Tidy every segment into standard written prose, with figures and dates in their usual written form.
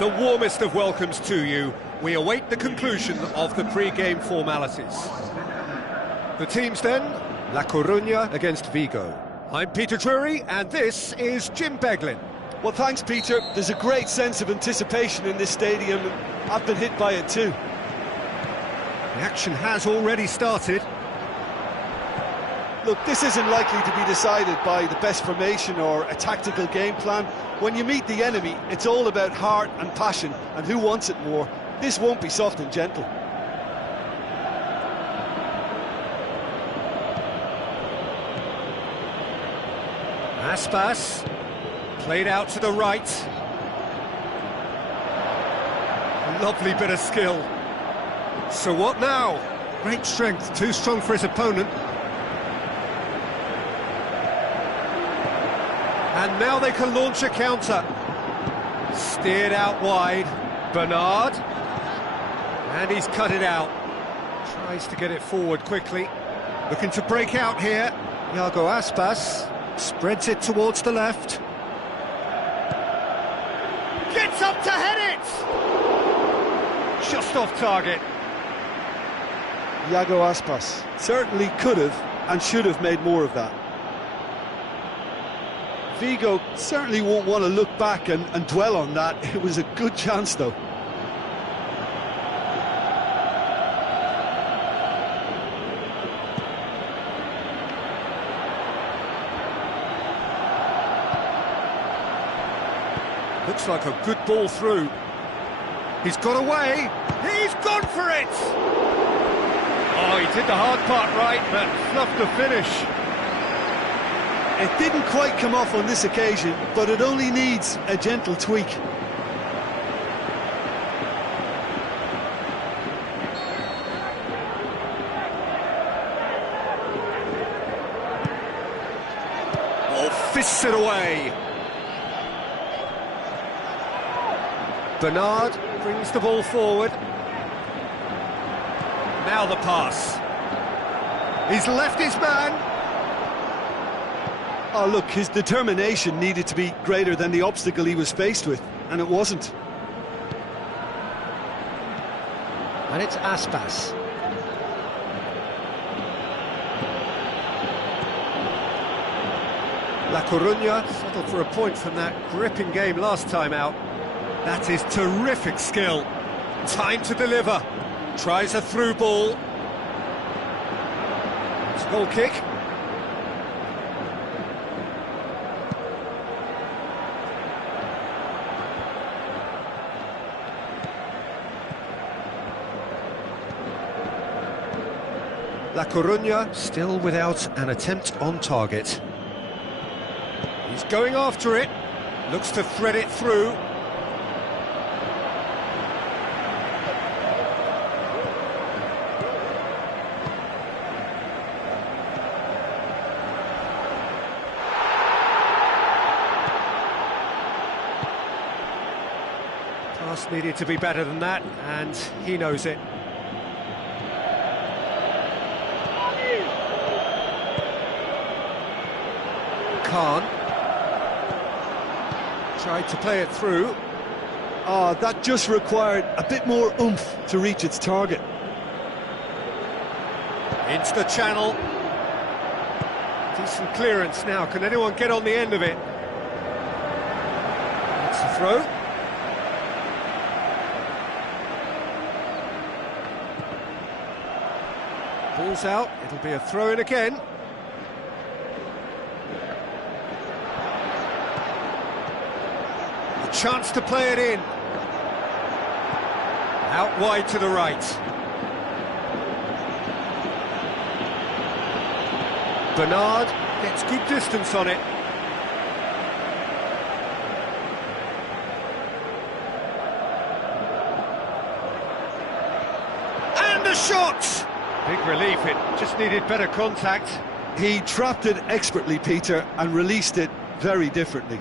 The warmest of welcomes to you. We await the conclusion of the pre-game formalities. The teams then, La Coruña against Vigo. I'm Peter Drury, and this is Jim Beglin. Well, thanks, Peter. There's a great sense of anticipation in this stadium, and I've been hit by it too. The action has already started. Look, this isn't likely to be decided by the best formation or a tactical game plan. When you meet the enemy, it's all about heart and passion, and who wants it more. This won't be soft and gentle. Aspas, played out to the right. Lovely bit of skill. So what now? Great strength, too strong for his opponent. And now they can launch a counter. Steered out wide. Bernard. And he's cut it out. Tries to get it forward quickly. Looking to break out here. Iago Aspas spreads it towards the left. Gets up to head it! Just off target. Iago Aspas certainly could have and should have made more of that. Vigo certainly won't want to look back and dwell on that. It was a good chance, though. Looks like a good ball through. He's got away. He's gone for it! Oh, he did the hard part right, but fluffed the finish. It didn't quite come off on this occasion, but it only needs a gentle tweak. Oh, fists it away. Bernard brings the ball forward. Now the pass. He's left his man. Oh, look, his determination needed to be greater than the obstacle he was faced with, and it wasn't. And it's Aspas. La Coruña settled for a point from that gripping game last time out. That is terrific skill. Time to deliver. Tries a through ball. It's a goal kick. La Coruña still without an attempt on target. He's going after it. Looks to thread it through. Pass needed to be better than that, and he knows it. Khan tried to play it through. Oh, that just required a bit more oomph to reach its target. Into the channel. Decent clearance now. Can anyone get on the end of it? That's the throw. Ball's out. It'll be a throw-in again. Chance to play it in. Out wide to the right. Bernard gets good distance on it. And a shot! Big relief, it just needed better contact. He trapped it expertly, Peter, and released it very differently.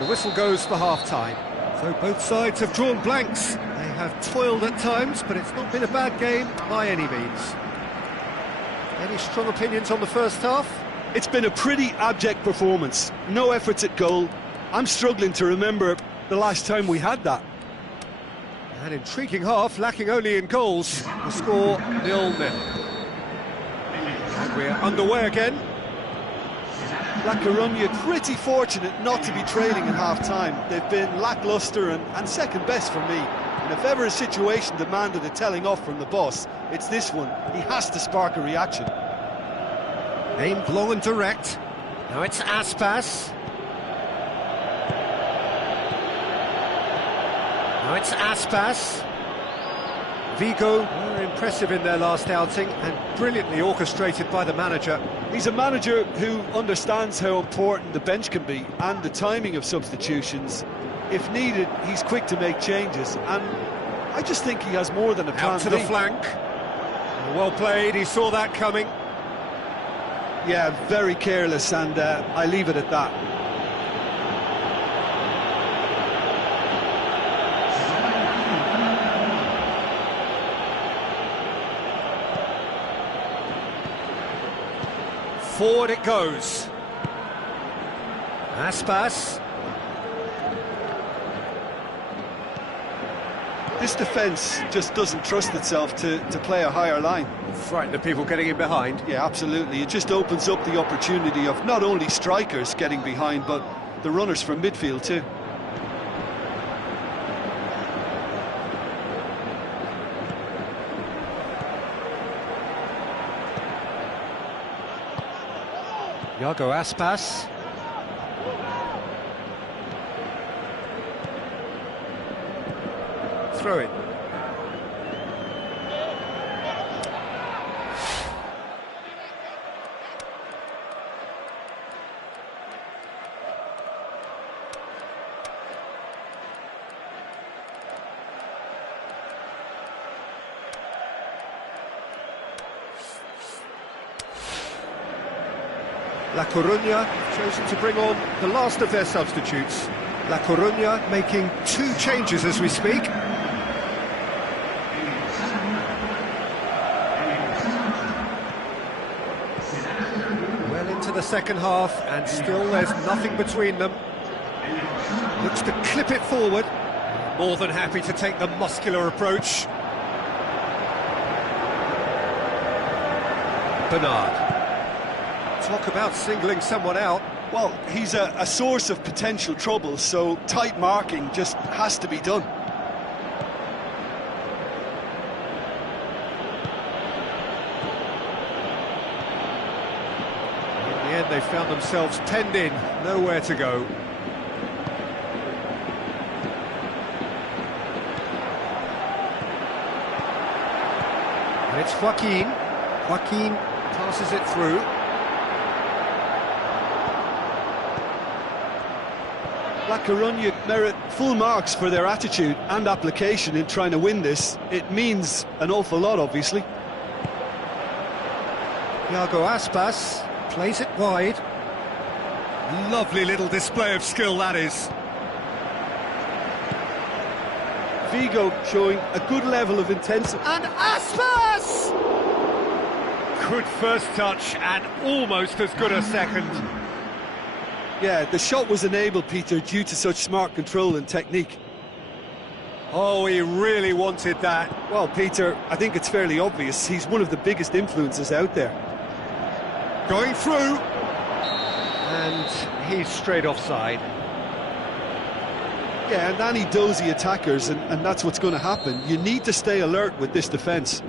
The whistle goes for half-time. So both sides have drawn blanks. They have toiled at times, but it's not been a bad game by any means. Any strong opinions on the first half? It's been a pretty abject performance. No efforts at goal. I'm struggling to remember the last time we had that. An intriguing half, lacking only in goals. The score 0-0. And we're underway again. La Coruña pretty fortunate not to be trailing in half-time. They've been lacklustre and second best for me. And if ever a situation demanded a telling off from the boss, it's this one. He has to spark a reaction. Aimed long and direct. Now it's Aspas. Now it's Aspas. Vigo were impressive in their last outing and brilliantly orchestrated by the manager. He's a manager who understands how important the bench can be and the timing of substitutions. If needed, he's quick to make changes, and I just think he has more than a plan Out to B. the flank. Well played, he saw that coming. Yeah, very careless, and I leave it at that. Forward it goes. Aspas. This defence just doesn't trust itself to play a higher line. Frighten the people getting in behind. Yeah, absolutely. It just opens up the opportunity of not only strikers getting behind, but the runners from midfield too. Iago Aspas. Throw it. La Coruña chosen to bring on the last of their substitutes. La Coruña making 2 changes as we speak. Well into the second half, and still there's nothing between them. Looks to clip it forward. More than happy to take the muscular approach. Bernard. Talk about singling someone out. Well, he's a source of potential trouble, so tight marking just has to be done. In the end, they found themselves penned in, nowhere to go. And it's Joaquin. Joaquin passes it through. La Coruña merit full marks for their attitude and application in trying to win this. It means an awful lot, obviously. Iago Aspas plays it wide. Lovely little display of skill, that is. Vigo showing a good level of intensity. And Aspas! Good first touch and almost as good a second. Yeah, the shot was enabled, Peter, due to such smart control and technique. Oh, he really wanted that. Well, Peter, I think it's fairly obvious. He's one of the biggest influences out there. Going through. And he's straight offside. Yeah, and any dozy attackers, and that's what's going to happen. You need to stay alert with this defence.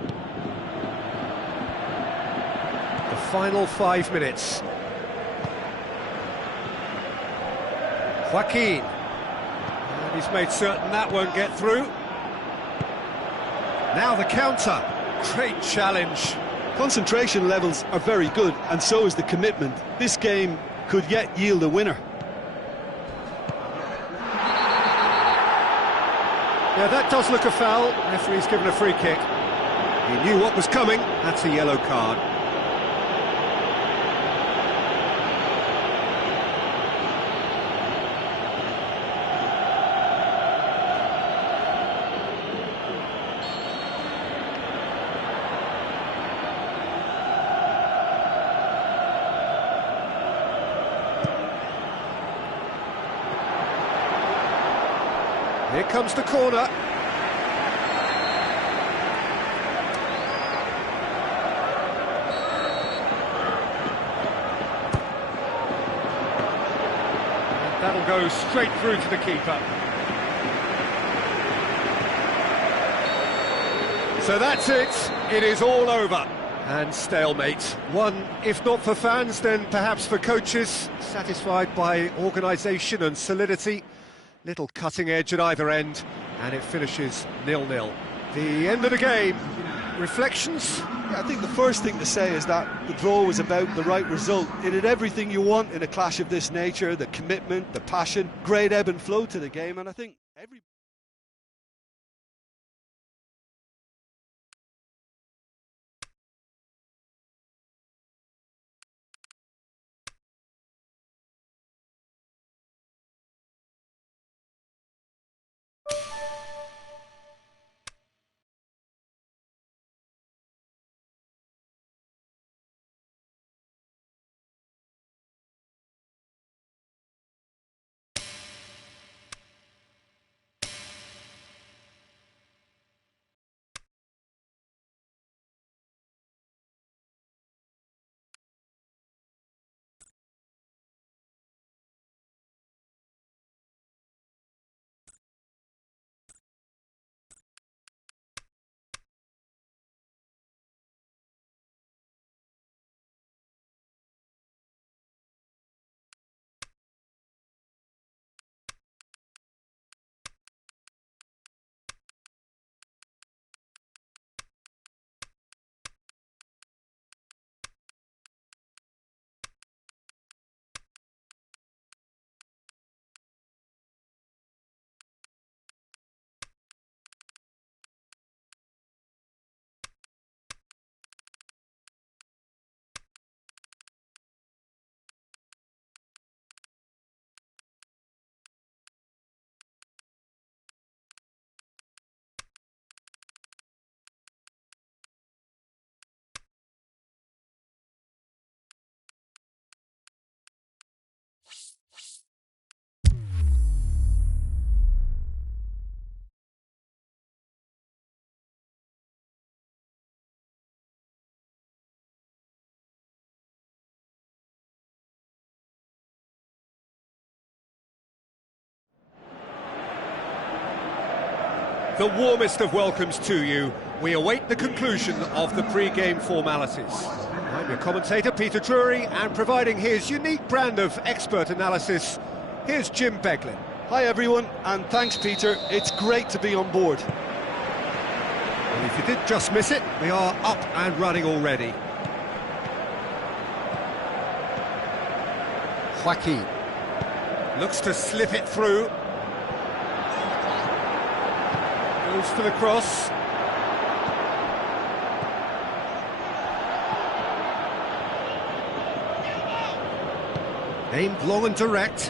The final 5 minutes. Joaquin. And he's made certain that won't get through. Now the counter. Great challenge. Concentration levels are very good, and so is the commitment. This game could yet yield a winner. Yeah, that does look a foul. Referee's given a free kick. He knew what was coming. That's a yellow card. comes the corner. And that'll go straight through to the keeper. So that's it. It is all over. And stalemate. One, if not for fans, then perhaps for coaches, satisfied by organisation and solidity. Little cutting edge at either end, and it finishes 0-0. The end of the game. Reflections? Yeah, I think the first thing to say is that the draw was about the right result. It had everything you want in a clash of this nature, the commitment, the passion, great ebb and flow to the game, and I think every... The warmest of welcomes to you. We await the conclusion of the pre-game formalities. I'm your commentator, Peter Drury, and providing his unique brand of expert analysis, here's Jim Beglin. Hi everyone, and thanks Peter, it's great to be on board. Well, if you did just miss it, we are up and running already. Joaquin looks to slip it through. Goes for the cross. Aimed long and direct.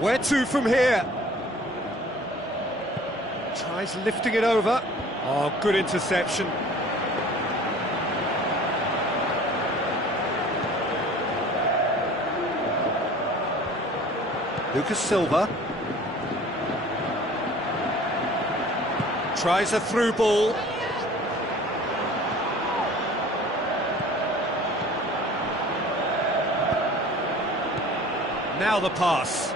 Where to from here? Tries lifting it over. Oh, good interception. Lucas Silva. Tries a through ball. Now the pass.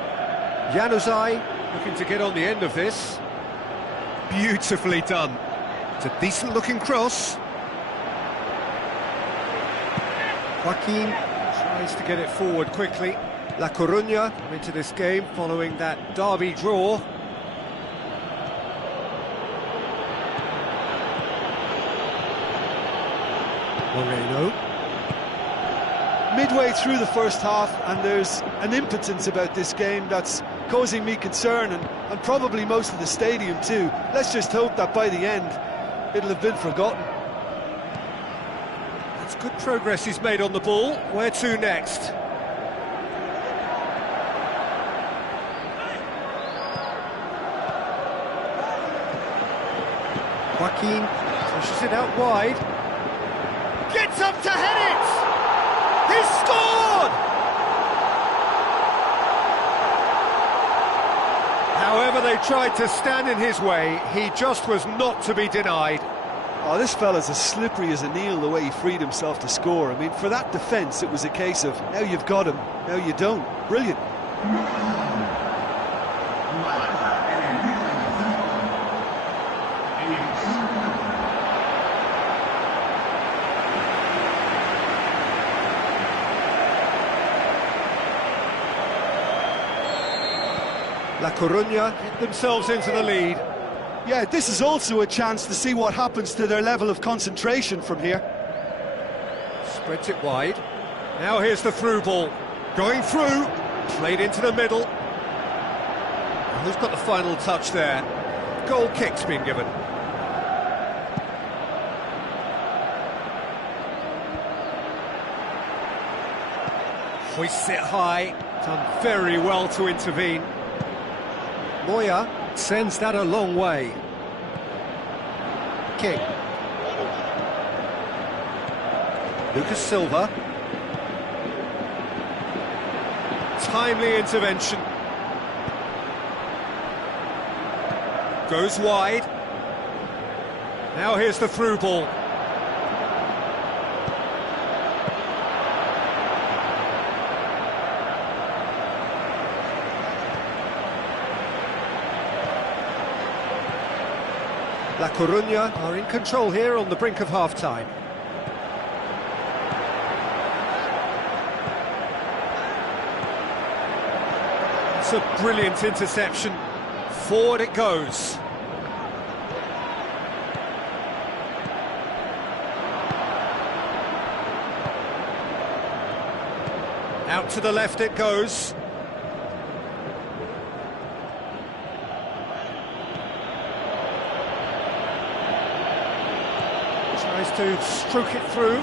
Januzaj looking to get on the end of this. Beautifully done. It's a decent looking cross. Joaquin tries to get it forward quickly. La Coruña come into this game following that derby draw. Moreno. Midway through the first half, and there's an impotence about this game that's causing me concern, and probably most of the stadium too. Let's just hope that by the end it'll have been forgotten. That's good progress he's made on the ball. Where to next? Joaquin pushes it out wide. Gets up to head it! He's scored! However, they tried to stand in his way, he just was not to be denied. Oh, this fella's as slippery as a Neil, the way he freed himself to score. I mean, for that defence, it was a case of, now you've got him, now you don't. Brilliant. La Coruña get themselves into the lead. Yeah, this is also a chance to see what happens to their level of concentration from here. Spreads it wide. Now here's the through ball. Going through. Played into the middle. Who's got the final touch there? Goal kick's been given. Hoists it high. Done very well to intervene. Moya sends that a long way. King. Lucas Silva. Timely intervention. Goes wide. Now here's the through ball. La Coruña are in control here on the brink of half-time. It's a brilliant interception. Forward it goes. Out to the left it goes. Tries to stroke it through.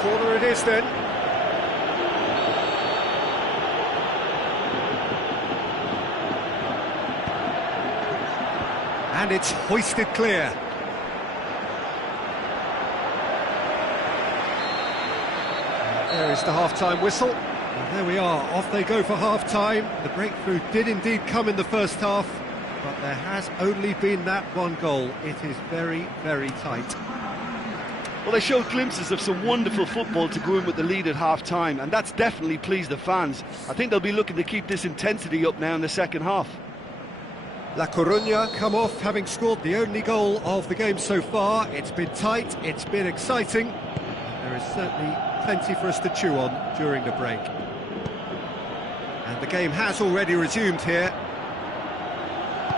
Corner it is then. And it's hoisted clear. There is the half-time whistle. And there we are, off they go for half-time. The breakthrough did indeed come in the first half, but there has only been that one goal. It is very, very tight. Well, they showed glimpses of some wonderful football to go in with the lead at half-time, and that's definitely pleased the fans. I think they'll be looking to keep this intensity up now in the second half. La Coruña come off having scored the only goal of the game so far. It's been tight, it's been exciting. There is certainly plenty for us to chew on during the break. And the game has already resumed here.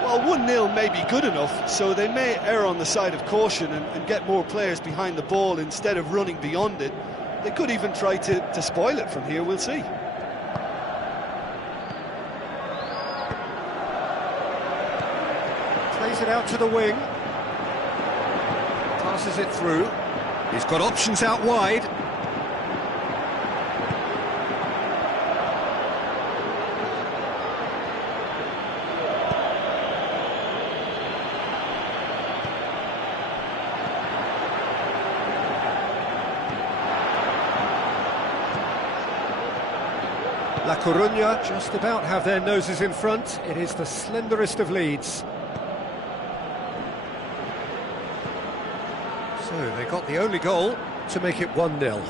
Well, 1-0 may be good enough, so they may err on the side of caution and get more players behind the ball instead of running beyond it. They could even try to spoil it from here, we'll see. Plays it out to the wing. Passes it through. He's got options out wide. La Coruña just about have their noses in front. It is the slenderest of leads. So they got the only goal to make it 1-0.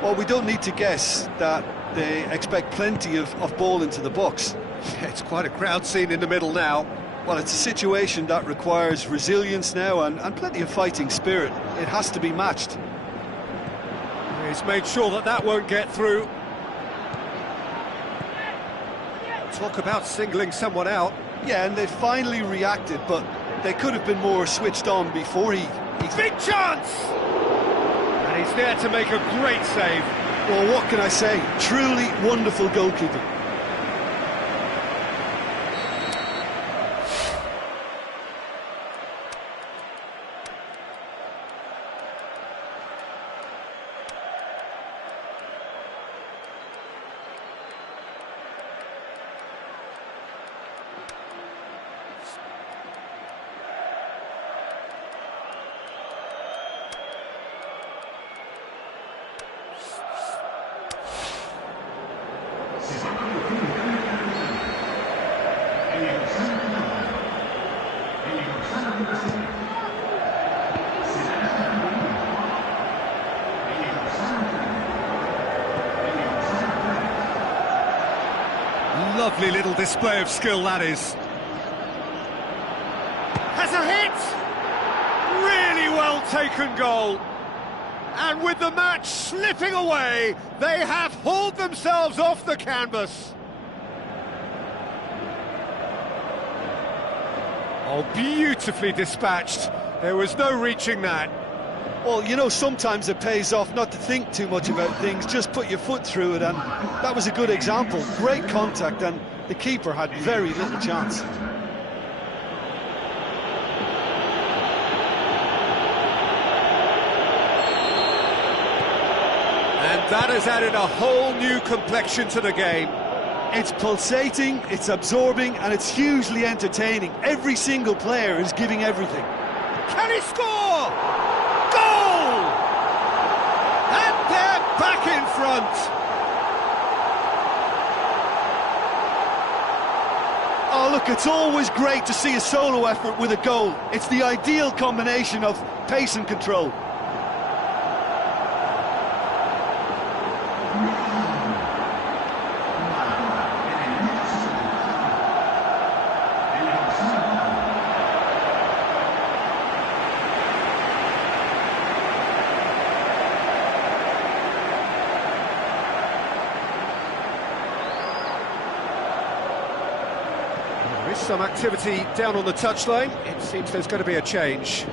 Well, we don't need to guess that they expect plenty of ball into the box. Yeah, it's quite a crowd scene in the middle now. Well, it's a situation that requires resilience now and plenty of fighting spirit. It has to be matched. He's made sure that that won't get through. Talk about singling someone out. Yeah, and they finally reacted, but they could have been more switched on before he... Big chance! And he's there to make a great save. Well, what can I say? Truly wonderful goalkeeping. Lovely little display of skill, that is. Has a hit! Really well taken goal. And with the match slipping away, they have hauled themselves off the canvas. Oh, beautifully dispatched. There was no reaching that. Well, you know, sometimes it pays off not to think too much about things, just put your foot through it, and that was a good example. Great contact, and the keeper had very little chance. And that has added a whole new complexion to the game. It's pulsating, it's absorbing, and it's hugely entertaining. Every single player is giving everything. Can he score? Goal! And they're back in front. Oh, look, it's always great to see a solo effort with a goal. It's the ideal combination of pace and control. There is some activity down on the touchline. It seems there's going to be a change.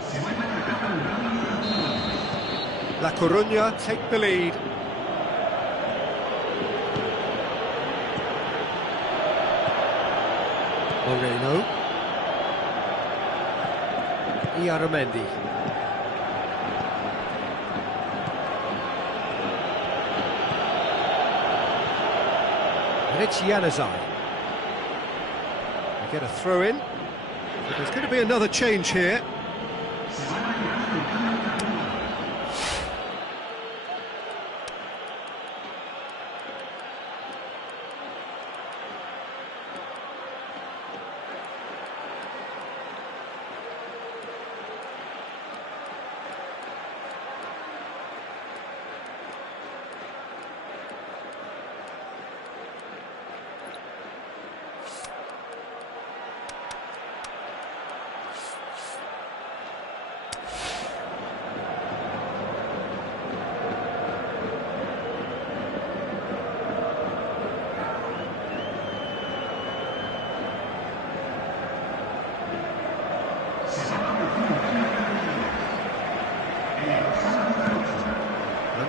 La Coruña take the lead. Moreno. Iaramendi. And it's Januzaj. Get a throw in. There's going to be another change here.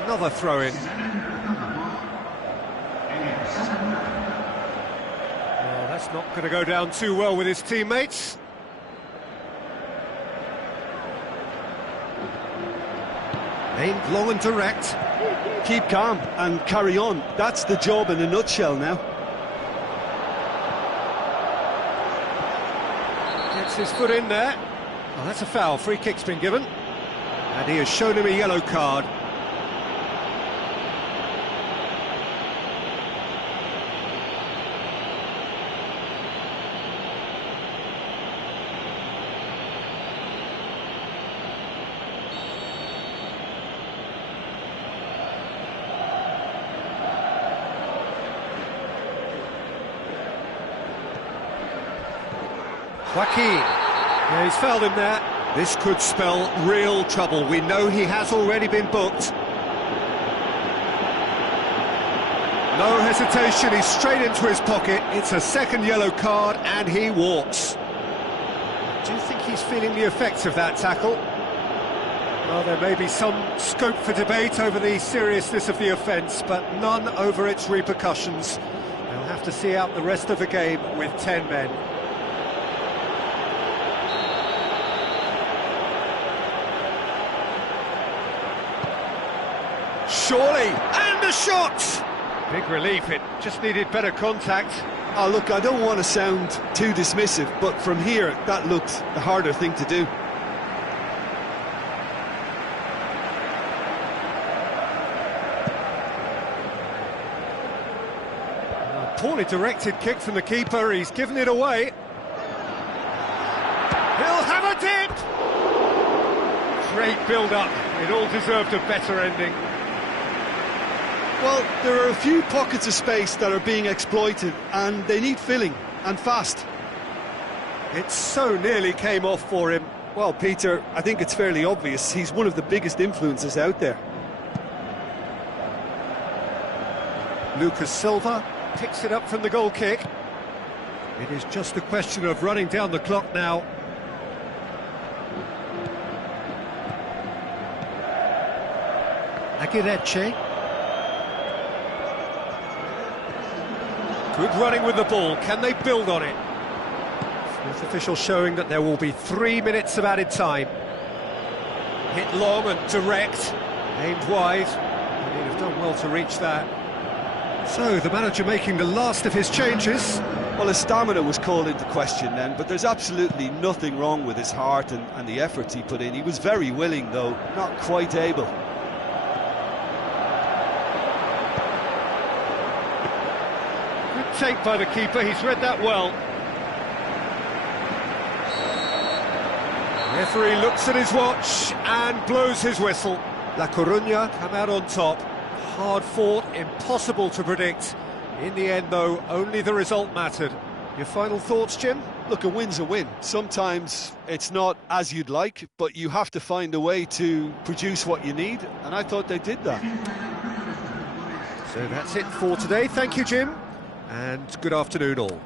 Another throw-in. Well, that's not going to go down too well with his teammates. Aimed long and direct. Keep calm and carry on. That's the job in a nutshell now. Gets his foot in there. Oh, that's a foul. Free kick's been given. And he has shown him a yellow card. Joaquin. Yeah, he's fouled him there. This could spell real trouble. We know he has already been booked. No hesitation, he's straight into his pocket. It's a second yellow card and he walks. Do you think he's feeling the effects of that tackle? Well, there may be some scope for debate over the seriousness of the offence, but none over its repercussions. They'll have to see out the rest of the game with 10 men. Surely, and the shot! Big relief, it just needed better contact. Oh, look, I don't want to sound too dismissive, but from here, that looked the harder thing to do. A poorly directed kick from the keeper, he's given it away. He'll have a dip! Great build-up, it all deserved a better ending. Well, there are a few pockets of space that are being exploited, and they need filling, and fast. It so nearly came off for him. Well, Peter, I think it's fairly obvious he's one of the biggest influences out there. Lucas Silva picks it up from the goal kick. It is just a question of running down the clock now. Aguirreche. Good running with the ball. Can they build on it? Fourth official showing that there will be 3 minutes of added time. Hit long and direct. Aimed wide. And he'd have done well to reach that. So, the manager making the last of his changes. Well, his stamina was called into question then, but there's absolutely nothing wrong with his heart and the efforts he put in. He was very willing, though, not quite able. Good take by the keeper, he's read that well. Referee looks at his watch and blows his whistle. La Coruña come out on top. Hard fought, impossible to predict. In the end, though, only the result mattered. Your final thoughts, Jim? Look, a win's a win. Sometimes it's not as you'd like, but you have to find a way to produce what you need, and I thought they did that. So that's it for today. Thank you, Jim, and good afternoon all.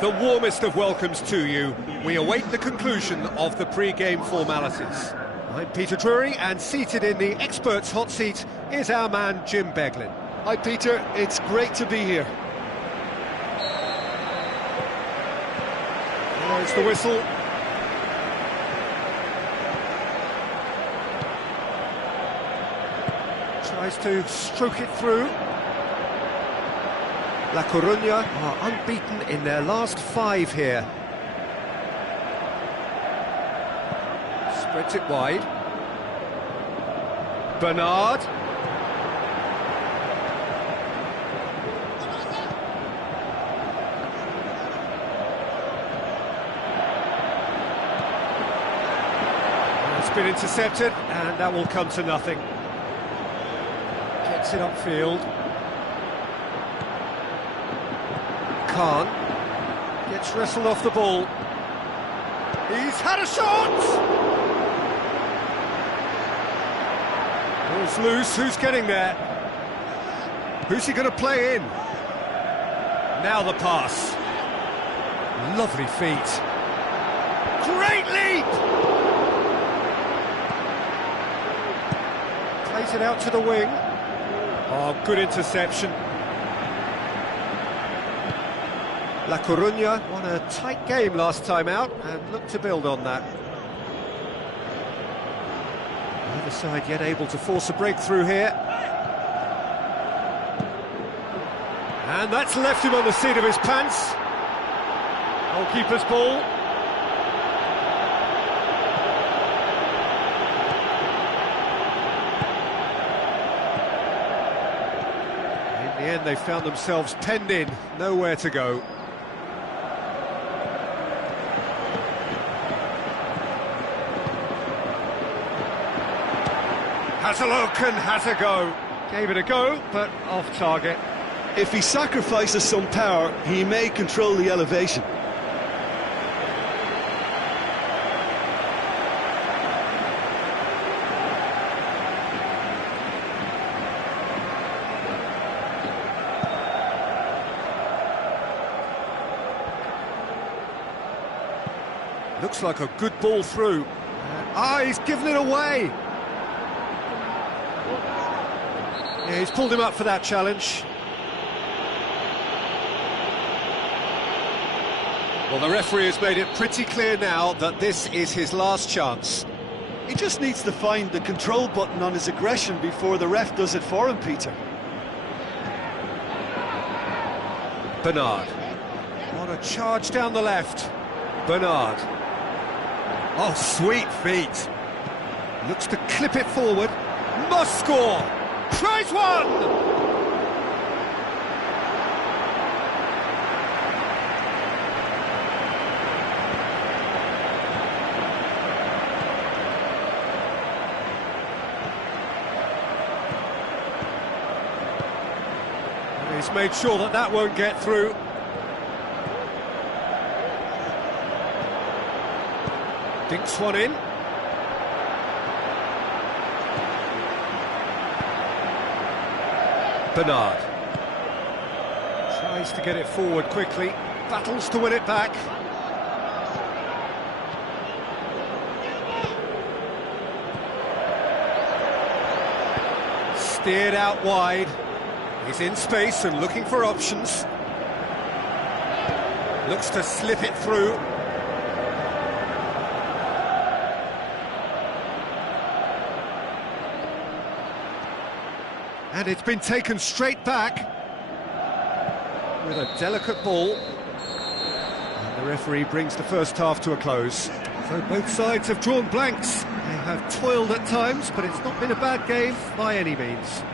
The warmest of welcomes to you. We await the conclusion of the pre-game formalities. I'm Peter Drury, and seated in the experts' hot seat is our man Jim Beglin. Hi Peter, it's great to be here. There's the whistle. Tries to stroke it through. La Coruña are unbeaten in their last 5 here. Spreads it wide. Bernard. It's been intercepted, and that will come to nothing. Gets it upfield. Khan gets wrestled off the ball. He's had a shot! Ball's loose, who's getting there? Who's he going to play in? Now the pass. Lovely feet. Great leap! Plays it out to the wing. Oh, good interception. La Coruña won a tight game last time out and looked to build on that. The other side yet able to force a breakthrough here. And that's left him on the seat of his pants. Goalkeeper's ball. In the end, they found themselves penned in, nowhere to go. Has a look and has a go. Gave it a go, but off target. If he sacrifices some power, he may control the elevation. Looks like a good ball through. He's given it away. Yeah, he's pulled him up for that challenge. Well, the referee has made it pretty clear now that this is his last chance. He just needs to find the control button on his aggression before the ref does it for him, Peter. Bernard. What a charge down the left. Bernard. Oh, sweet feet. Looks to clip it forward. Must score. Tries one! He's made sure that that won't get through. Dinks one in. Bernard tries to get it forward quickly, battles to win it back. Steered out wide. He's in space and looking for options. Looks to slip it through. And it's been taken straight back with a delicate ball. And the referee brings the first half to a close. So both sides have drawn blanks. They have toiled at times, but it's not been a bad game by any means.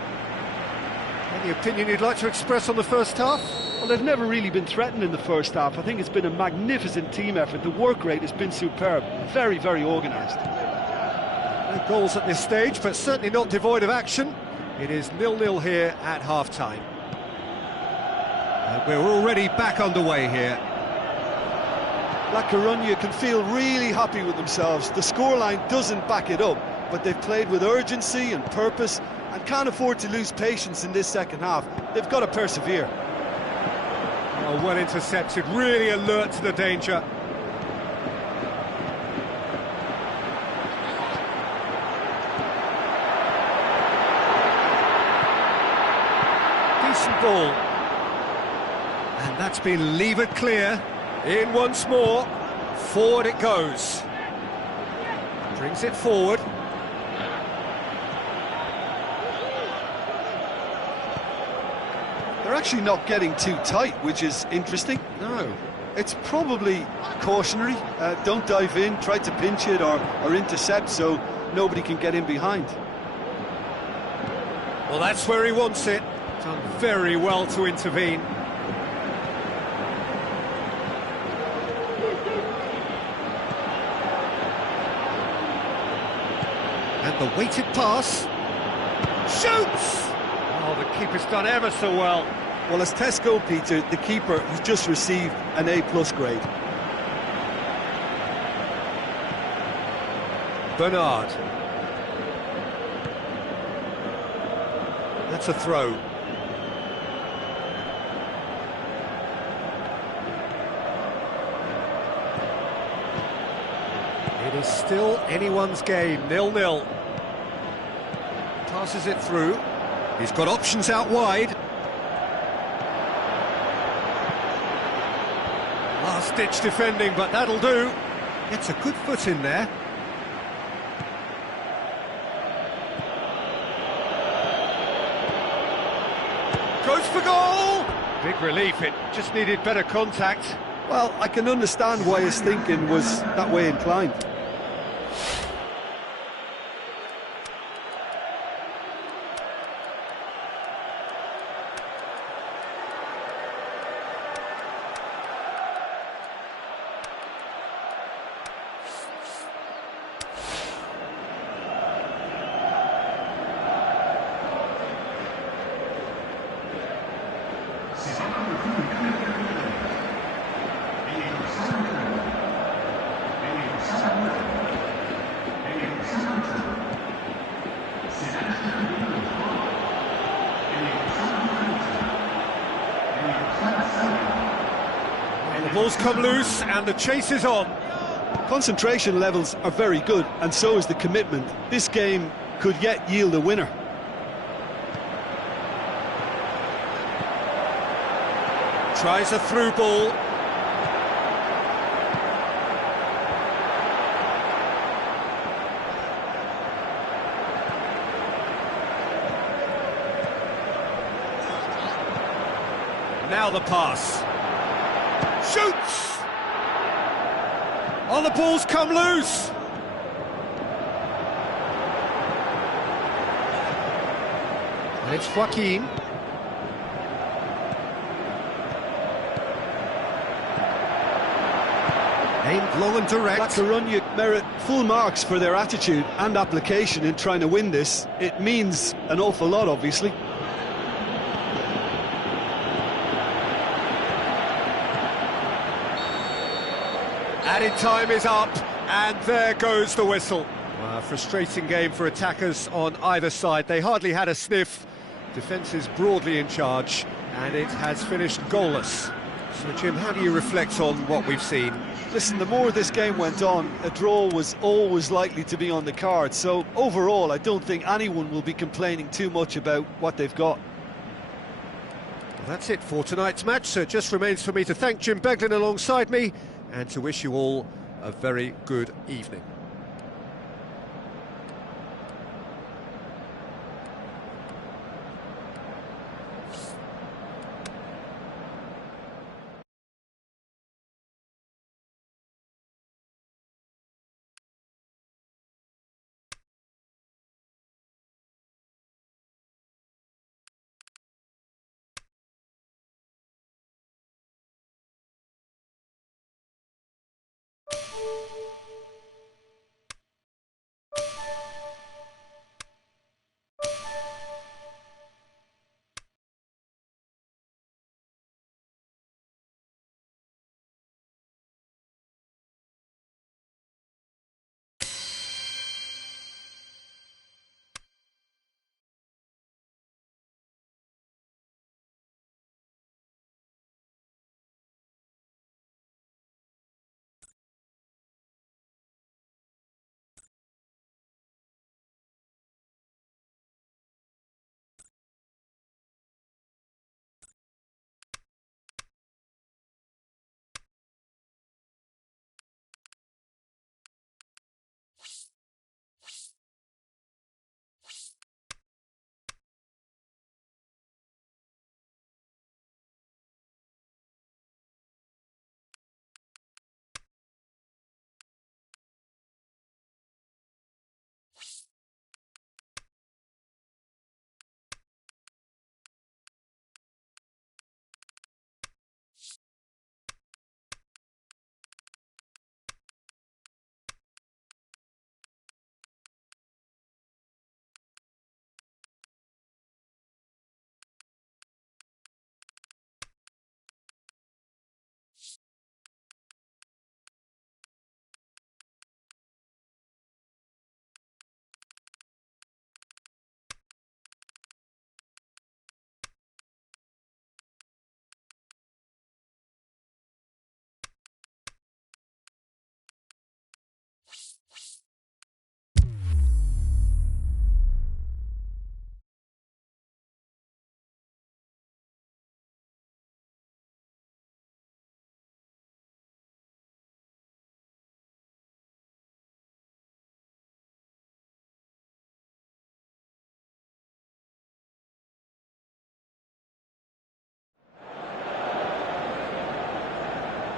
Any opinion you'd like to express on the first half? Well, they've never really been threatened in the first half. I think it's been a magnificent team effort. The work rate has been superb. Very, very organised. No goals at this stage, but certainly not devoid of action. It is 0-0 here at half-time. And we're already back underway here. La Coruña can feel really happy with themselves. The scoreline doesn't back it up, but they've played with urgency and purpose and can't afford to lose patience in this second half. They've got to persevere. Oh, well intercepted, really alert to the danger. Decent ball. And that's been levered clear. In once more. Forward it goes. Brings it forward. They're actually not getting too tight, which is interesting. No. It's probably cautionary. Don't dive in, try to pinch it or intercept so nobody can get in behind. Well, that's where he wants it. Done very well to intervene. And the weighted pass. Shoots! Oh, the keeper's done ever so well. Well, as Tesco, Peter, the keeper has just received an A+ grade. Bernard. That's a throw. It is still anyone's game, 0-0. Passes it through. He's got options out wide. Last-ditch defending, but that'll do. Gets a good foot in there. Goes for goal! Big relief, it just needed better contact. Well, I can understand why his thinking was that way inclined. And the ball's come loose and the chase is on. Concentration levels are very good, and so is the commitment. This game could yet yield a winner. Tries a through ball. Now the pass. Shoots! Oh, the ball's come loose! And it's Joaquin. Aimed low and direct. La Coruña merit full marks for their attitude and application in trying to win this. It means an awful lot, obviously. Added time is up, and there goes the whistle. Frustrating game for attackers on either side. They hardly had a sniff. Defence is broadly in charge, and it has finished goalless. So, Jim, how do you reflect on what we've seen? Listen, the more this game went on, a draw was always likely to be on the card. So, overall, I don't think anyone will be complaining too much about what they've got. Well, that's it for tonight's match, so it just remains for me to thank Jim Beglin alongside me and to wish you all a very good evening.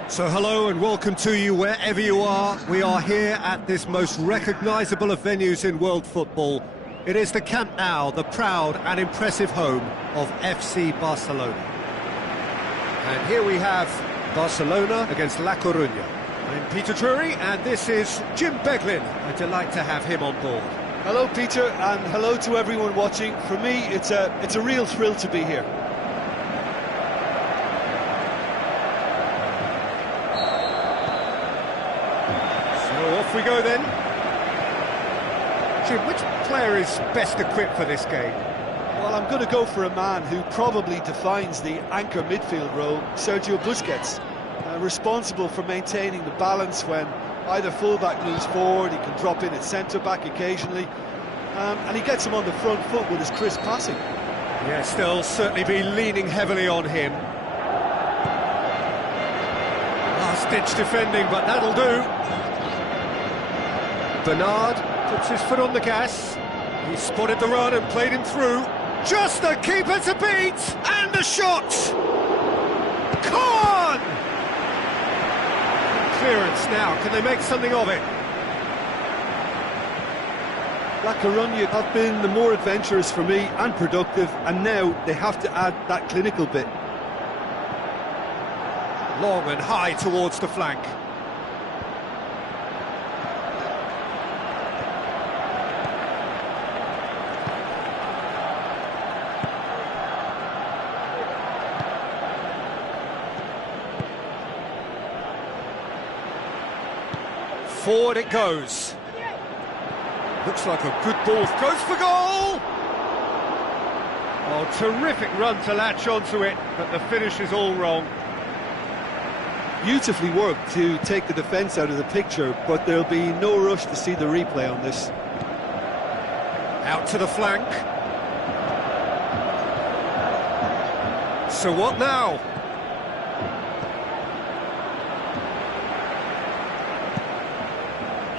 So hello and welcome to you wherever you are. We are here at this most recognisable of venues in world football. It is the Camp Nou, the proud and impressive home of FC Barcelona. And here we have Barcelona against La Coruña. I'm Peter Drury and this is Jim Beglin. A delight to have him on board. Hello Peter, and hello to everyone watching. For me, it's a real thrill to be here. So off we go then. Jim, which player is best equipped for this game? Well, I'm going to go for a man who probably defines the anchor midfield role, Sergio Busquets. Responsible for maintaining the balance when either fullback moves forward, he can drop in at centre-back occasionally, and he gets him on the front foot with his crisp passing. Yes, they'll certainly be leaning heavily on him. Last-ditch defending, but that'll do. Bernard puts his foot on the gas. He spotted the run and played him through. Just the keeper to beat! And the shot! Con! Clearance now, can they make something of it? La Coruña have been the more adventurous for me and productive, and now they have to add that clinical bit. Long and high towards the flank. Forward it goes. Looks like a good ball. Goes for goal! Oh, terrific run to latch onto it, but the finish is all wrong. Beautifully worked to take the defence out of the picture, but there'll be no rush to see the replay on this. Out to the flank. So what now?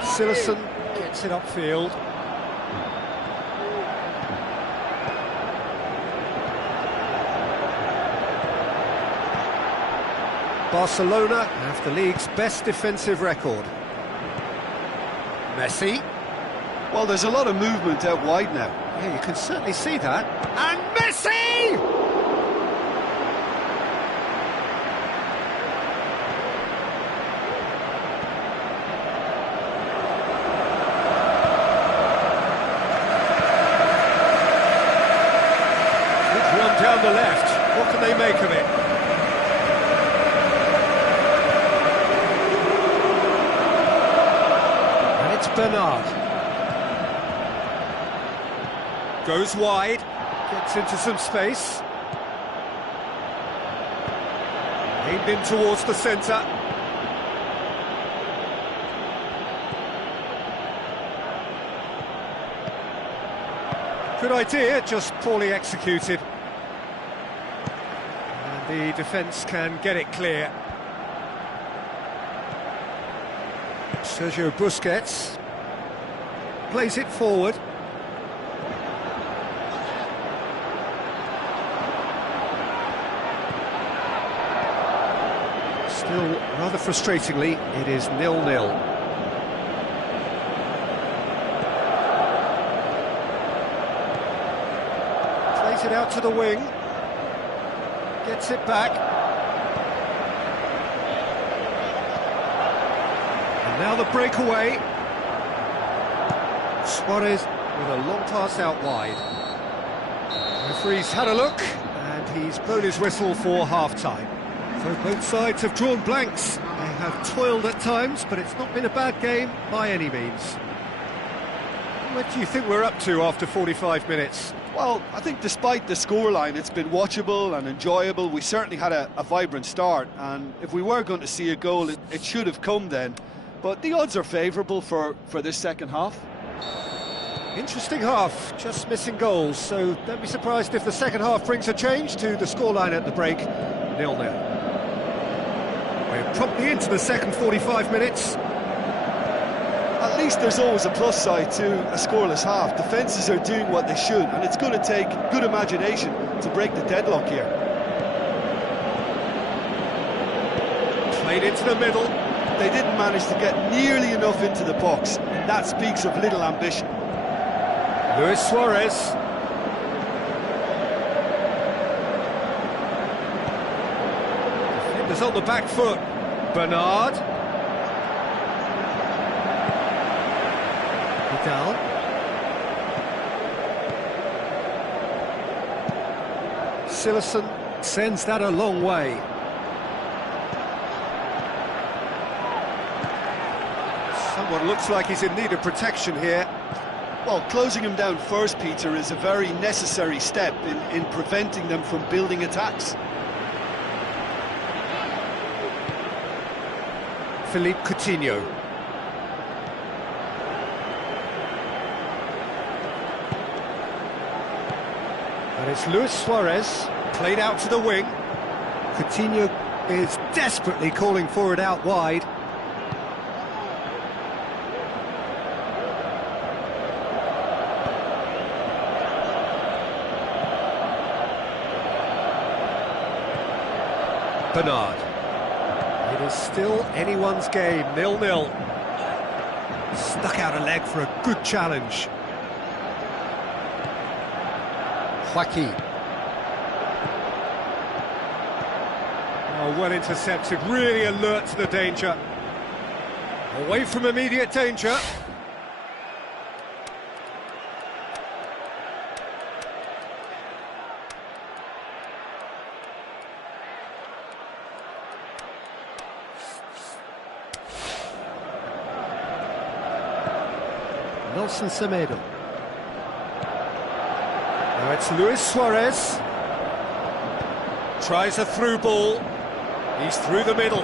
Cillessen gets it upfield. Barcelona have the league's best defensive record. Messi. Well, there's a lot of movement out wide now. Yeah, you can certainly see that. And Messi! Down the left, what can they make of it? And it's Bernard. Goes wide, gets into some space. Aimed in towards the centre. Good idea, just poorly executed. The defence can get it clear. Sergio Busquets plays it forward. Still, rather frustratingly, it is 0-0. Plays it out to the wing. Gets it back. And now the breakaway. Suarez with a long pass out wide. The referee's had a look and he's blown his whistle for half-time. So both sides have drawn blanks. They have toiled at times, but it's not been a bad game by any means. What do you think we're up to after 45 minutes? Well, I think despite the scoreline, it's been watchable and enjoyable. We certainly had a vibrant start, and if we were going to see a goal, it should have come then. But the odds are favourable for this second half. Interesting half, just missing goals, so don't be surprised if the second half brings a change to the scoreline at the break. 0-0. We're promptly into the second 45 minutes. At least there's always a plus side to a scoreless half. Defences are doing what they should, and it's going to take good imagination to break the deadlock here. Played into the middle. They didn't manage to get nearly enough into the box. That speaks of little ambition. Luis Suarez. Defenders on the back foot. Bernard. Vidal. Cillessen sends that a long way. Someone looks like he's in need of protection here. Well, closing him down first, Peter, is a very necessary step in preventing them from building attacks. Philippe Coutinho. And it's Luis Suarez, played out to the wing. Coutinho is desperately calling for it out wide. Bernard. It is still anyone's game, 0-0. Stuck out a leg for a good challenge. Joaquin. Oh, well intercepted, really alert to the danger. Away from immediate danger. Nelson Semedo. Now it's Luis Suarez. Tries a through ball. He's through the middle.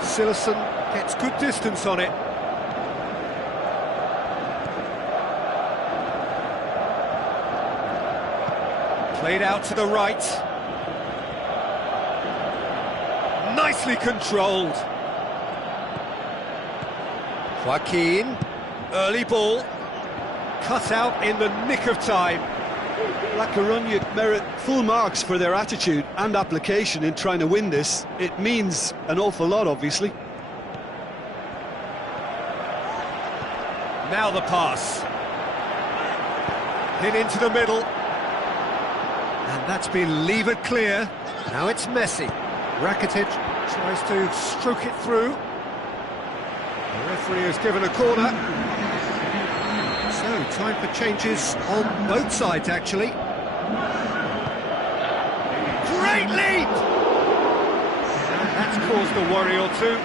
Cillessen gets good distance on it. Played out to the right. Nicely controlled. Joaquin. Early ball, cut out in the nick of time. La Coruña merit full marks for their attitude and application in trying to win this. It means an awful lot, obviously. Now the pass. Hit into the middle. And that's been levered clear. Now it's Messi. Rakitic tries to stroke it through. The referee has given a corner. So, time for changes on both sides, actually. Great lead! And that's caused a worry or two.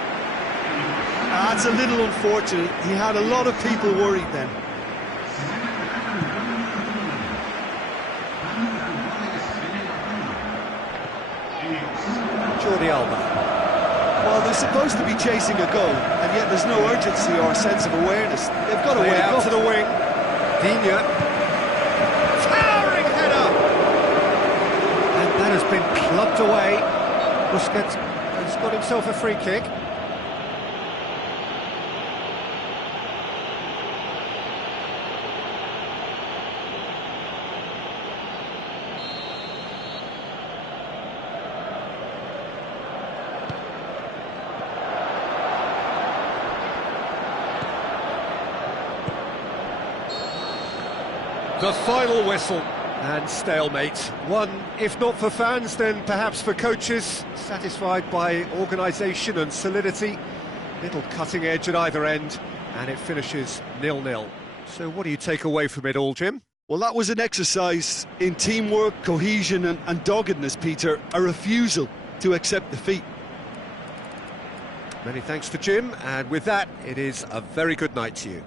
That's a little unfortunate. He had a lot of people worried then. Jordi Alba. Well, they're supposed to be chasing a goal, and yet there's no urgency or sense of awareness. They've got to wake out up. To the wing. Digne. Towering header! And that has been clubbed away. Busquets has got himself a free kick. The final whistle and stalemate. One, if not for fans, then perhaps for coaches, satisfied by organisation and solidity. Little cutting edge at either end, and it finishes 0-0. So what do you take away from it all, Jim? Well, that was an exercise in teamwork, cohesion and doggedness, Peter. A refusal to accept defeat. Many thanks to Jim, and with that, it is a very good night to you.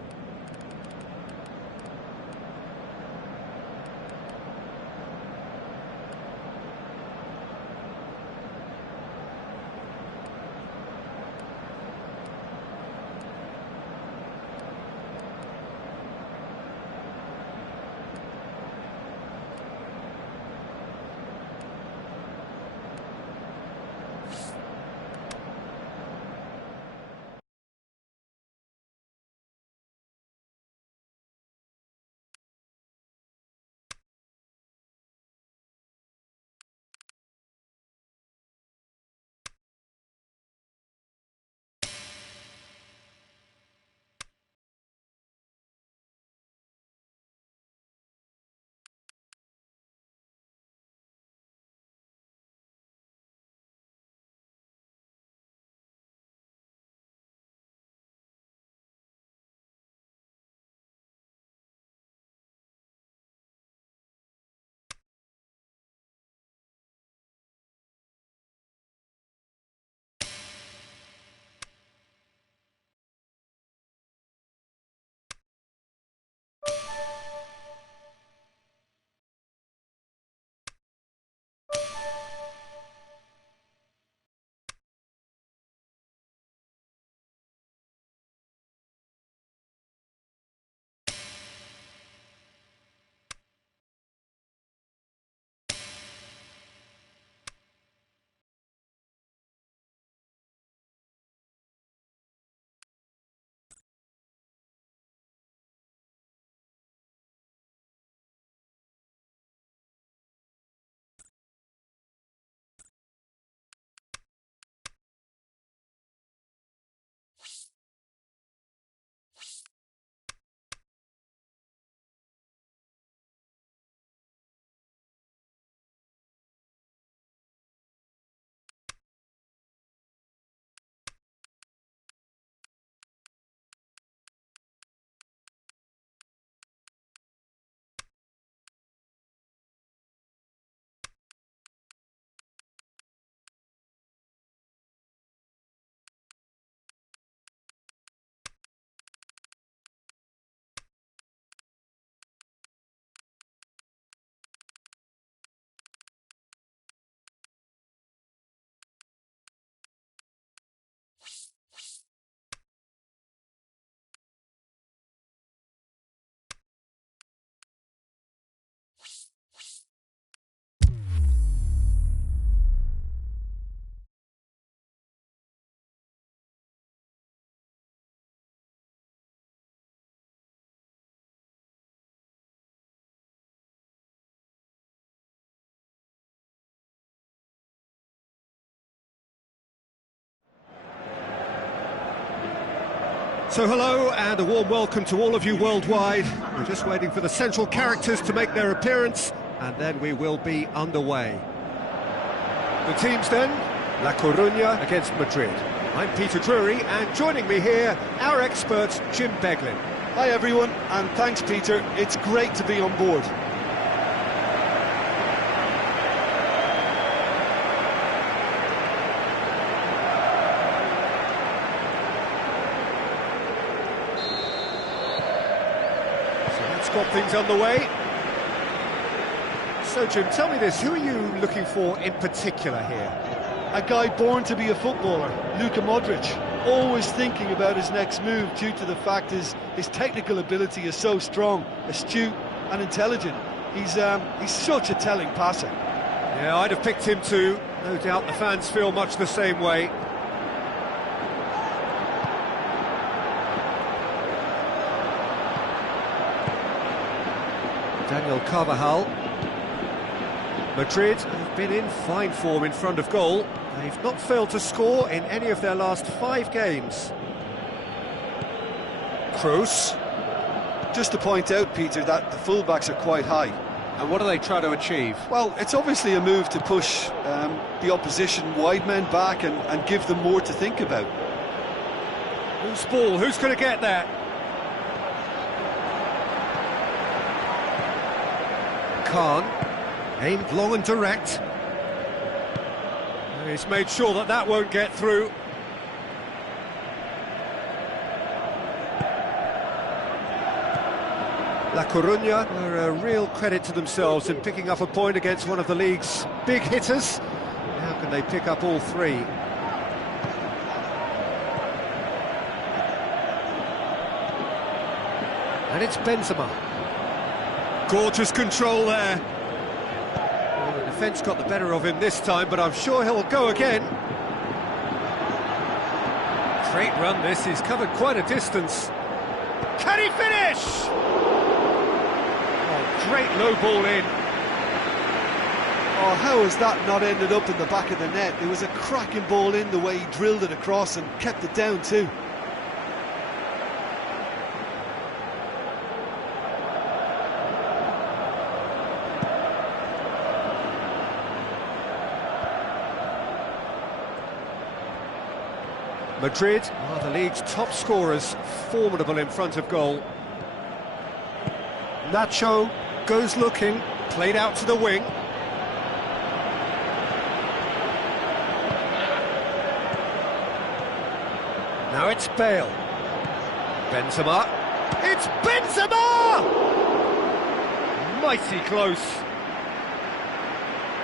So hello and a warm welcome to all of you worldwide. We're just waiting for the central characters to make their appearance and then we will be underway. The teams then, La Coruña against Madrid. I'm Peter Drury and joining me here, our expert Jim Beglin. Hi everyone, and thanks Peter, it's great to be on board. Got things underway. So Jim, tell me this, who are you looking for in particular here? A guy born to be a footballer, Luka Modric, always thinking about his next move due to the fact his technical ability is so strong, astute and intelligent. He's such a telling passer. Yeah, I'd have picked him too. No doubt the fans feel much the same way. Daniel Carvajal. Madrid have been in fine form in front of goal. They've not failed to score in any of their last 5 games. Kroos. Just to point out, Peter, that the fullbacks are quite high. And what do they try to achieve? Well, it's obviously a move to push the opposition wide men back and give them more to think about. Who's ball? Who's going to get that? Khan, aimed long and direct. He's made sure that that won't get through. La Coruña are a real credit to themselves in picking up a point against one of the league's big hitters. How can they pick up all 3? And it's Benzema. Gorgeous control there. Well, the defence got the better of him this time, but I'm sure he'll go again. Great run this, he's covered quite a distance. Can he finish? Oh, great low ball in. Oh, how has that not ended up in the back of the net? It was a cracking ball in, the way he drilled it across and kept it down too. Madrid are the league's top scorers, formidable in front of goal. Nacho goes looking, played out to the wing. Now it's Bale. Benzema. It's Benzema! Mighty close.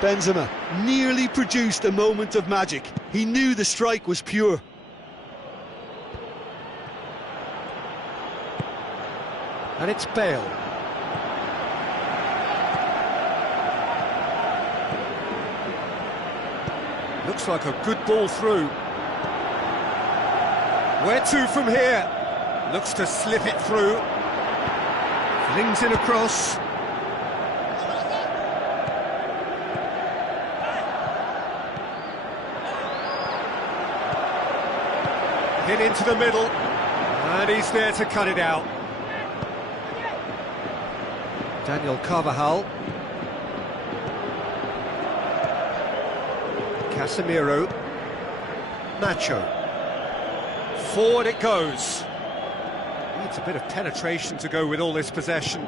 Benzema nearly produced a moment of magic. He knew the strike was pure. And it's Bale. Looks like a good ball through. Where to from here? Looks to slip it through. Flings it across. Hit into the middle. And he's there to cut it out. Daniel Carvajal. Casemiro. Nacho. Forward it goes. Needs a bit of penetration to go with all this possession.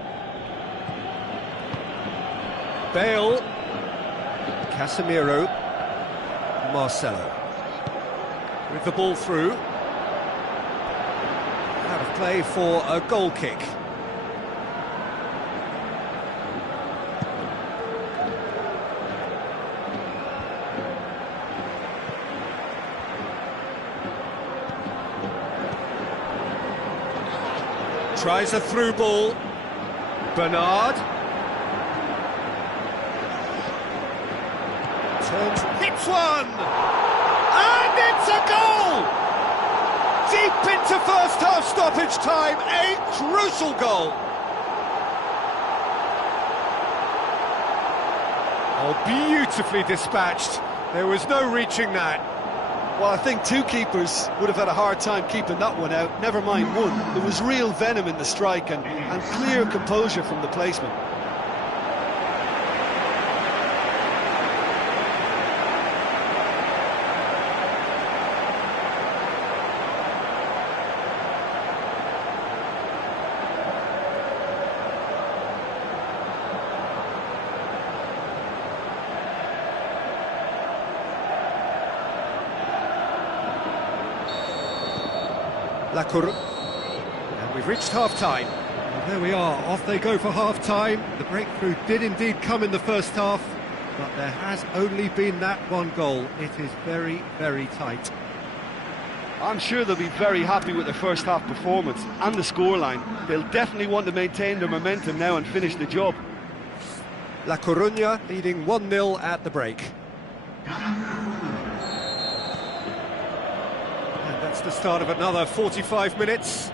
Bale. Casemiro. Marcelo. With the ball through. Out of play for a goal kick. Tries a through ball. Bernard. Turns, hits one! And it's a goal! Deep into first half stoppage time, a crucial goal. Oh, beautifully dispatched. There was no reaching that. Well, I think two keepers would have had a hard time keeping that one out, never mind one. There was real venom in the strike and clear composure from the placement. And we've reached half-time. And there we are, off they go for half-time. The breakthrough did indeed come in the first half, but there has only been that one goal. It is very, very tight. I'm sure they'll be very happy with their first half performance and the scoreline. They'll definitely want to maintain their momentum now and finish the job. La Coruña leading 1-0 at the break. That's the start of another 45 minutes.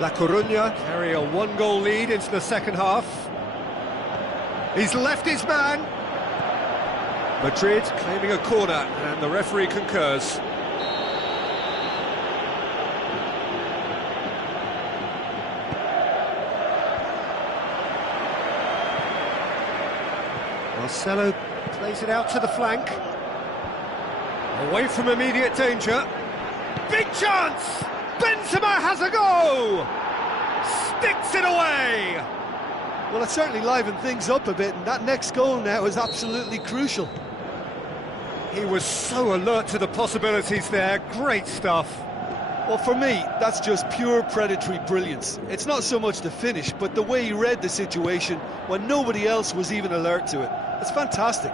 La Coruña carry a one-goal lead into the second half. He's left his man. Madrid claiming a corner, and the referee concurs. Marcelo plays it out to the flank. Away from immediate danger. Big chance! Benzema has a go! Sticks it away! Well, it certainly livened things up a bit, and that next goal now is absolutely crucial. He was so alert to the possibilities there. Great stuff. Well, for me, that's just pure predatory brilliance. It's not so much the finish, but the way he read the situation when nobody else was even alert to it. It's fantastic.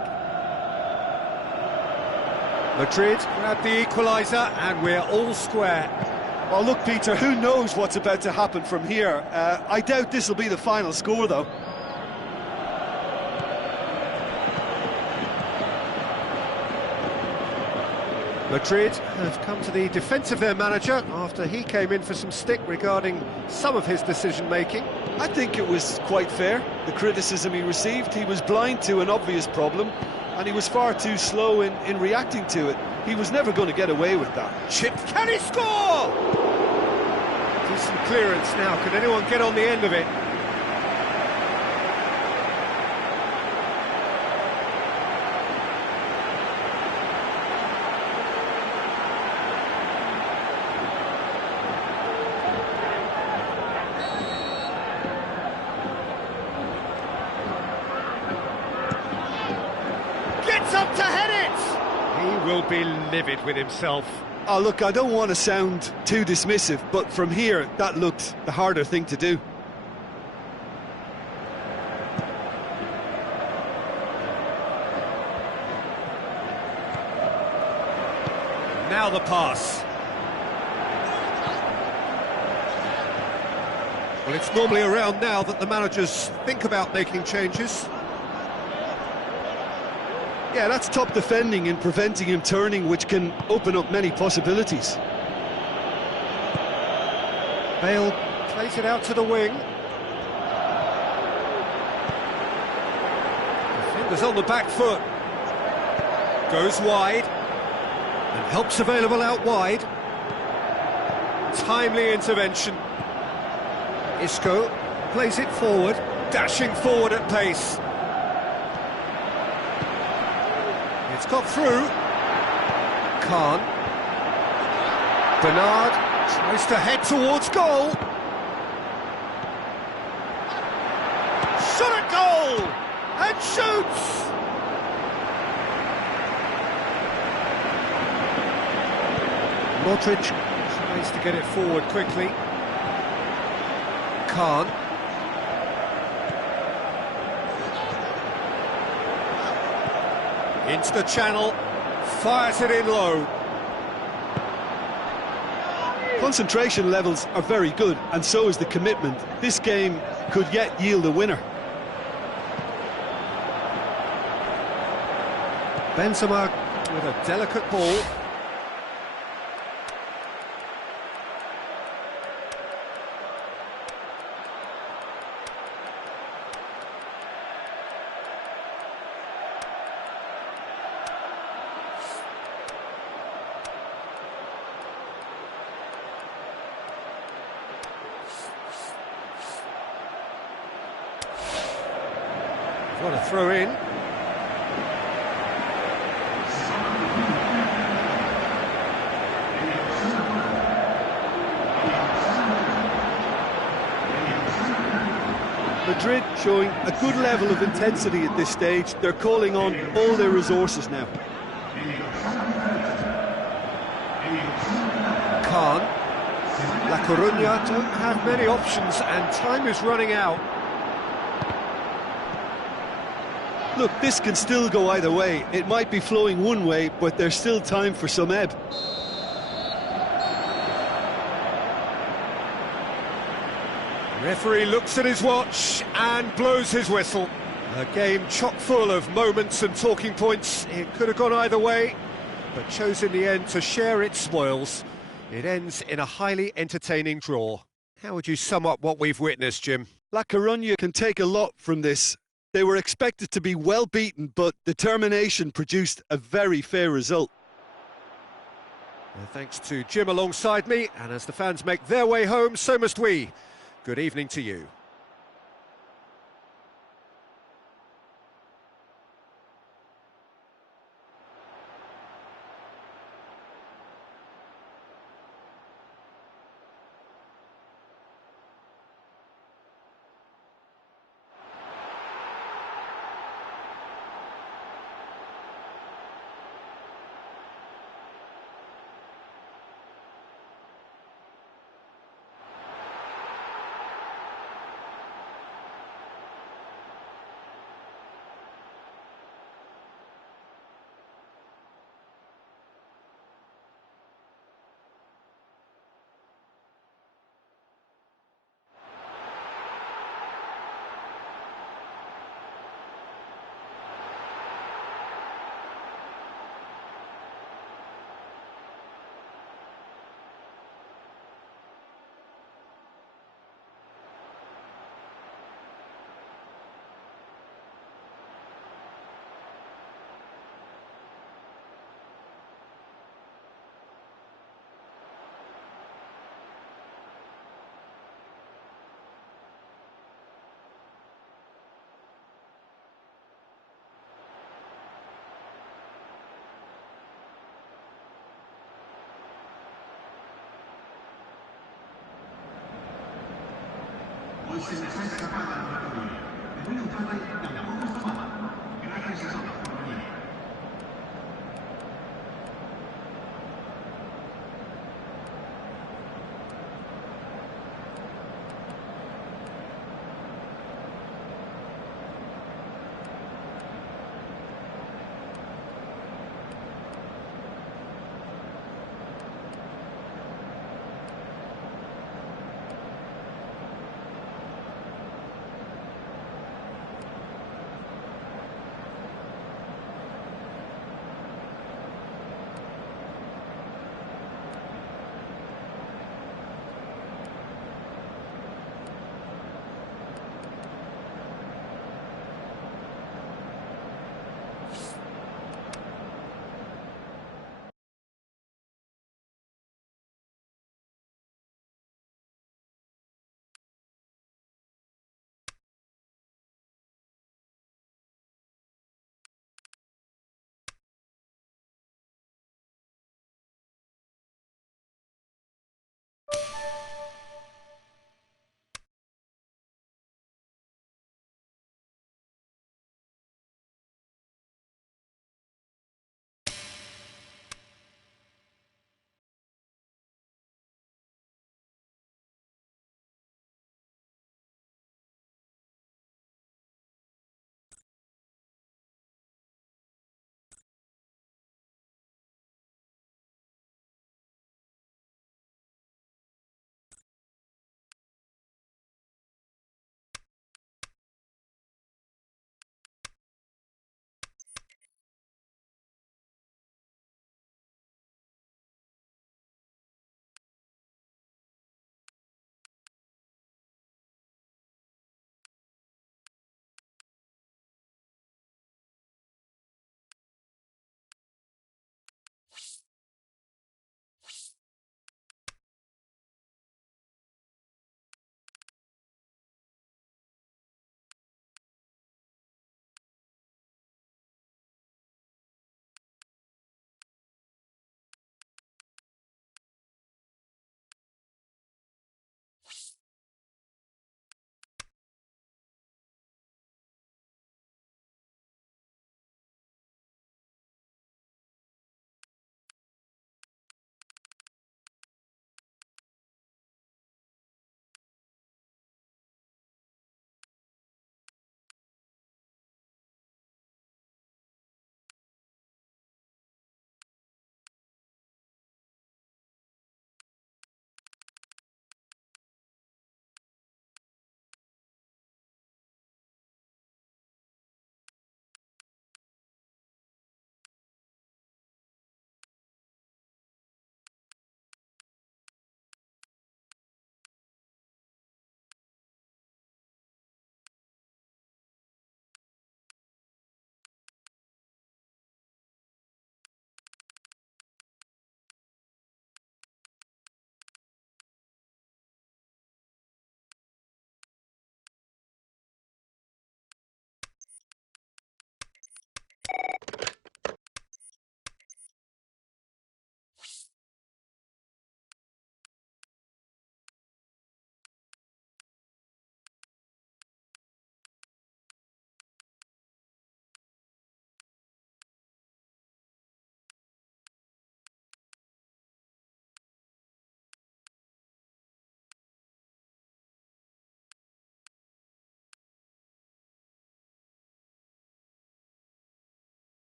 Madrid grabbed the equaliser, and we're all square. Well, look, Peter, who knows what's about to happen from here? I doubt this will be the final score, though. Madrid have come to the defence of their manager after he came in for some stick regarding some of his decision-making. I think it was quite fair, the criticism he received. He was blind to an obvious problem, and he was far too slow in reacting to it. He was never going to get away with that. Chip, can he score? Decent clearance now, can anyone get on the end of it? Up to head it! He will be livid with himself. Oh, look, I don't want to sound too dismissive, but from here, that looked the harder thing to do. Now the pass. Well, it's normally around now that the managers think about making changes. Yeah, that's top defending and preventing him turning, which can open up many possibilities. Bale plays it out to the wing. Defender's on the back foot. Goes wide. And help's available out wide. Timely intervention. Isco plays it forward, dashing forward at pace. It's got through. Khan. Bernard tries to head towards goal. Shot at goal! And shoots! Modric tries to get it forward quickly. Khan. Into the channel, fires it in low. Concentration levels are very good, and so is the commitment. This game could yet yield a winner. Benzema with a delicate ball. What a throw in. Madrid showing a good level of intensity at this stage. They're calling on all their resources now. Khan. La Coruña don't have many options and time is running out. Look, this can still go either way. It might be flowing one way, but there's still time for some ebb. Referee looks at his watch and blows his whistle. A game chock full of moments and talking points. It could have gone either way, but chose in the end to share its spoils. It ends in a highly entertaining draw. How would you sum up what we've witnessed, Jim? La Coruña can take a lot from this. They were expected to be well beaten, but determination produced a very fair result. Thanks to Jim alongside me, and as the fans make their way home, so must we. Good evening to you. Hoy se necesita para la victoria.